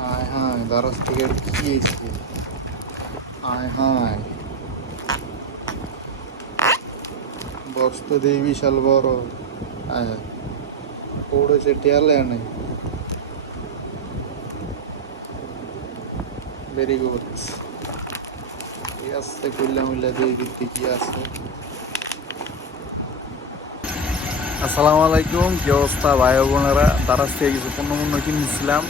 হায় হায় দারাজ থেকে কি এসছে? হায় হায় বক্স তো দেই বিশাল বড়। হায় হায় পড়েছে টেয়ালে নাই। Very good. ঠিক আছে কইলা মিল্লা দিয়ে দিতে কি আছে। আসসালামু আলাইকুম, কি অবস্থা ভাই বোনেরা? দারাজ থেকে কিছু পণ্য কিনছিলাম,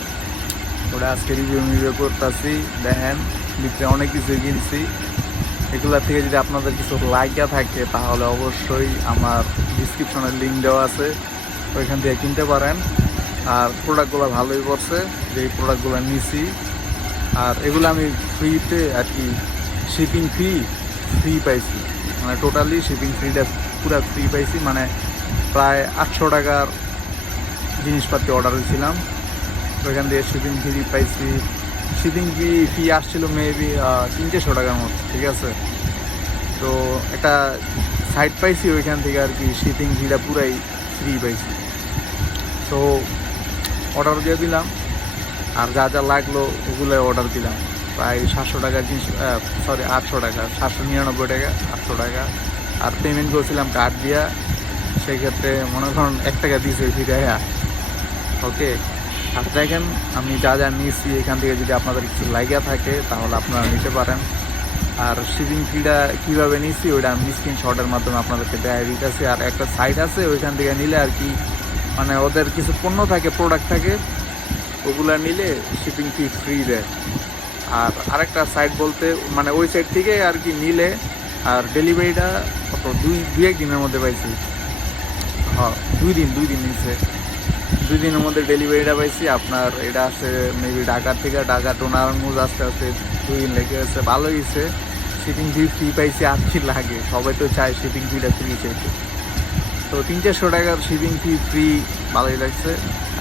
ওটা আজকে রিভিউ করতেছি। দেখেন ভিতরে অনেক কিছু কিনছি। এগুলা থেকে যদি আপনাদের কিছু লাইকা থাকে তাহলে অবশ্যই আমার ডিসক্রিপশনের লিঙ্ক দেওয়া আছে, ওইখান থেকে কিনতে পারেন। আর প্রোডাক্টগুলো ভালোই পড়ছে, যে প্রোডাক্টগুলো নিছি। আর এগুলো আমি ফ্রিতে আর কি শিপিং ফ্রি পাইছি, মানে টোটালি শিপিং ফ্রিটা পুরো ফ্রি পাইছি। মানে প্রায় 800 টাকার জিনিসপাতি অর্ডার দিয়েছিলাম, ওইখান থেকে শিপিং ফ্রি পাইছি। শিপিং ফি আসছিল মেবি 300 টাকার মতো, ঠিক আছে। তো একটা সাইট পাইছি ওইখান থেকে আর কি শিপিং ফিটা পুরাই ফ্রি পাইছি। তো অর্ডার দিয়ে দিলাম, আর যা যা লাগলো ওগুলো অর্ডার দিলাম। প্রায় 700 টাকার জিনিস, 800 টাকা, 799 টাকা, 800 টাকা। আর পেমেন্ট করেছিলাম কার্ড দিয়া, সেই ক্ষেত্রে মনে করেন 1 টাকা দিয়েছে ফিরাইয়া। ওকে, আর দেখেন আমি যা যা নিয়েছি এখান থেকে যদি আপনাদের কিছু লাইগা থাকে তাহলে আপনারা নিতে পারেন। আর শিপিং ফিটা কীভাবে নিয়েছি ওইটা আমি স্ক্রিনশটের মাধ্যমে আপনাদেরকে দেখাই দিতেছি। আর একটা সাইট আছে, ওইখান থেকে নিলে আর কি মানে ওদের কিছু পণ্য থাকে, প্রোডাক্ট থাকে, ওগুলা নিলে শিপিং ফি ফ্রি দেয়। আর আরেকটা সাইট বলতে মানে ওই সাইট থেকে আর কি নিলে আর ডেলিভারিটা কত দুই এক দিনের মধ্যে পাইছি। হ্যাঁ, দুই দিন নিচ্ছে। 2 দিনের মধ্যে ডেলিভারিটা পাইছি। আপনার এটা আসছে মেবি ঢাকার থেকে, ঢাকা টু নারায়ণগঞ্জ আসতে আসতে 2 দিন লেগে গেছে। ভালো হয়েছে, শিপিং ফি পাইছি। আর কি লাগে, সবাই তো চায় শিপিং ফিটা ফ্রি চাইতে। তো 300 টাকার শিপিং ফ্রি, ভালোই লাগছে।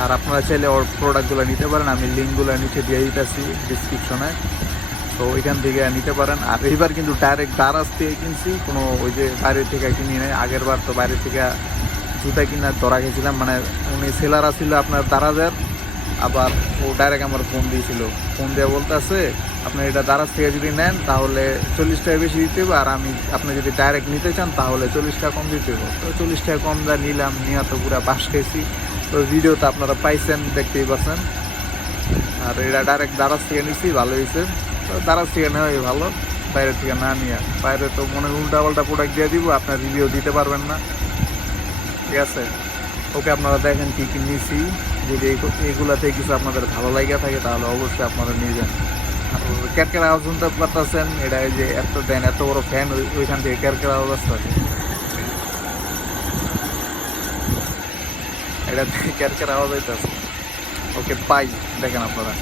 আর আপনারা চাইলে ওর প্রোডাক্টগুলো নিতে পারেন, আমি লিঙ্কগুলো নিচে দিয়ে দিতেছি ডিসক্রিপশনে, তো ওইখান থেকে নিতে পারেন। আর এইবার কিন্তু ডাইরেক্ট দারাজ থেকে কিনছি, কোনো ওই যে বাইরে থেকে কিনি নাই। আগের বার তো বাইরে থেকে জুতা কিনা ধরা গেছিলাম, মানে উনি সেলার ছিল আপনার দারাজের। আবার ও ডাইরেক্ট আমার ফোন দিয়েছিল, ফোন দিয়ে বলতেছে আপনার এটা দারাজ থেকে যদি নেন তাহলে 40 টাকা বেশি দিতে হবে, আর আপনি যদি ডাইরেক্ট নিতে চান তাহলে 40 টাকা কম দিতে হবে। তো 40 টাকা কম দা নিলাম, নিয়ে তো পুরো বাস খেয়েছি। তো ভিডিওতে আপনারা পাইছেন, দেখতেই পাচ্ছেন। আর এটা ডাইরেক্ট দারাজ থেকে নিছি, ভালো হয়েছে। তো দারাজ থেকে নেওয়াই ভালো, বাইরে থেকে না নিয়ে। বাইরে তো মনে উল্টাপাল্টা প্রোডাক্ট দিয়ে দিব, আপনার রিভিউ দিতে পারবেন না, ঠিক আছে। ওকে, আপনারা দেখেন কী কী নিছি। যদি এগুলাতে কিছু আপনাদের ভালো লাগে থাকে তাহলে অবশ্যই আপনারা নিয়ে যান। আর ক্যারকের আওয়াজ শুনতে পারতেছেন, এটা যে এত দেন, এত বড় ফ্যান, ওইখান থেকে ক্যারকের আওয়াজ আসছে। এটা থেকে ক্যারকের আওয়াজ হইতেছে। ওকে পাই, দেখেন আপনারা।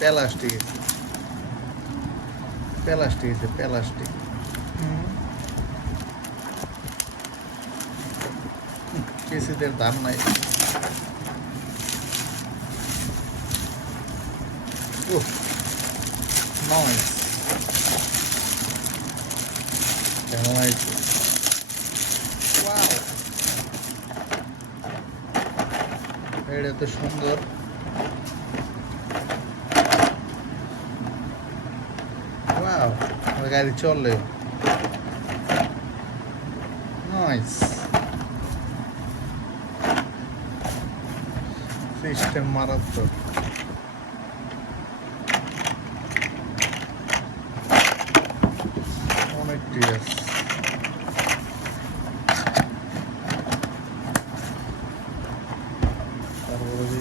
প্লাস্টিক প্লাস্টিক কেসিদের দাম নাই। নাইস, কেমন হয়েছে? এটা তো সুন্দর। ওয়াও, আমার গাড়ি চলে। নাইস সিস্টেম, মারাত্মক। অনেক টিএস। তারপরে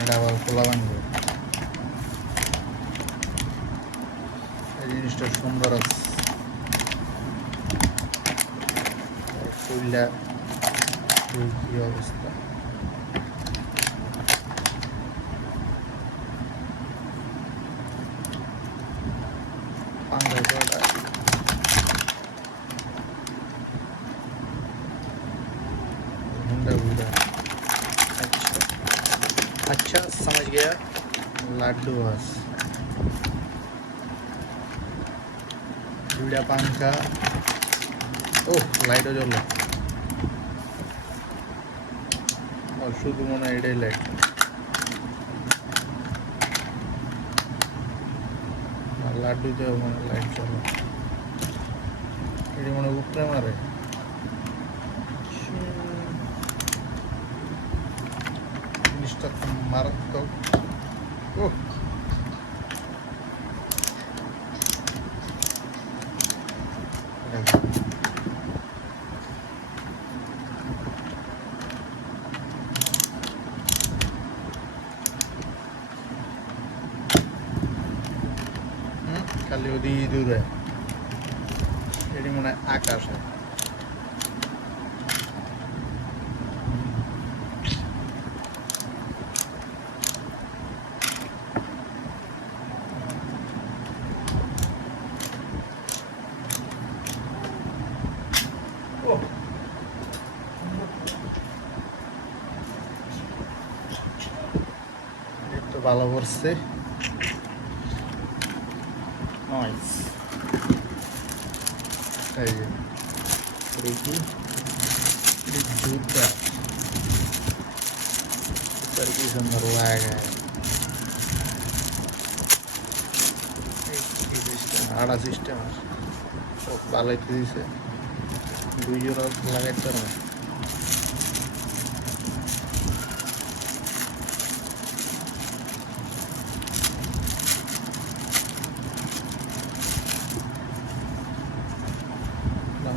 এটা আবার খোলা ভাঙবে। এই জিনিসটা সুন্দর আছে। খুললা কি অবস্থা। পাঙ্গা কটা अच्छा समझ गया लाडू बस দুইটা পাঙ্খা ও লাইটও জ্বললো শুধু মনে হয় এটাই লাইট লাড্ডুতে মনে লাইট জ্বলো এটি মনে উপরে মারে জিনিসটা তো মারাত্মক ও খালি ওদিকে দূরে এটি মনে হয় আকাশে একটু ভালো করছে নাইস এই যে দেখি জুতা पर की सुंदर लगा आड़ा सिस्टम सब ভালোই দিয়েছে দুই জোড়া লাগাইতে পারবে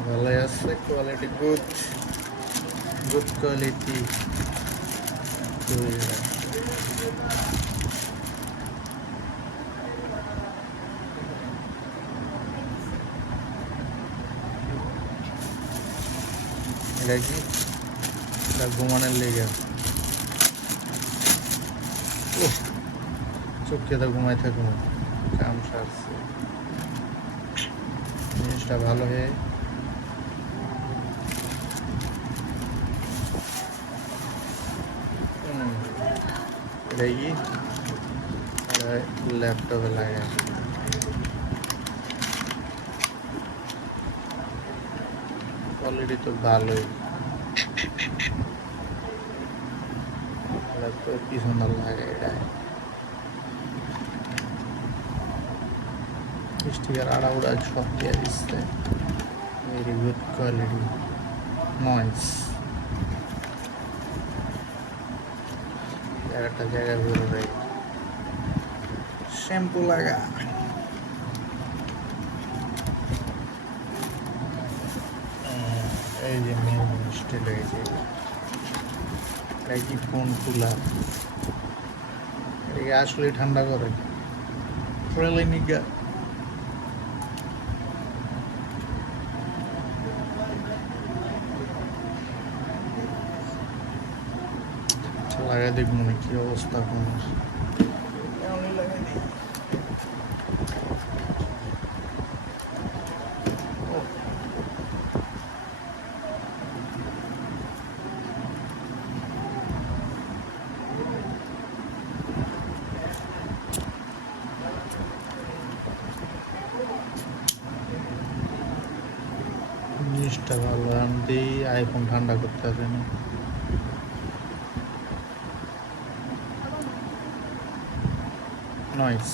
ভালোই আছে কোয়ালিটি গুড গুড কোয়ালিটি এটা কি এটা ঘুমানোর লেগে ও চোখে তো ঘুমাই থাকুন কাম সারছে জিনিসটা ভালো হয়ে এটা কি ল্যাপটপে লাগে কোয়ালিটি তো ভালোই ল্যাপটপ কি সুন্দর লাগে এটা স্টিকার আড়া উড়া সব দিয়ে দিচ্ছে ভেরি গুড কোয়ালিটি নাইস একটা জায়গায় ঘুরে যাই শ্যাম্পু লাগা এই যে মেন জিনিসটা লেগেছে এটা কি ফোন কুলার এটাকে আসলে ঠান্ডা করে নিগা লাগাই দেখবো না কি অবস্থা ফোনের লাগাই দিই জিনিসটা ভালো আমি আইফোন ঠান্ডা করতে হবে না নয়েস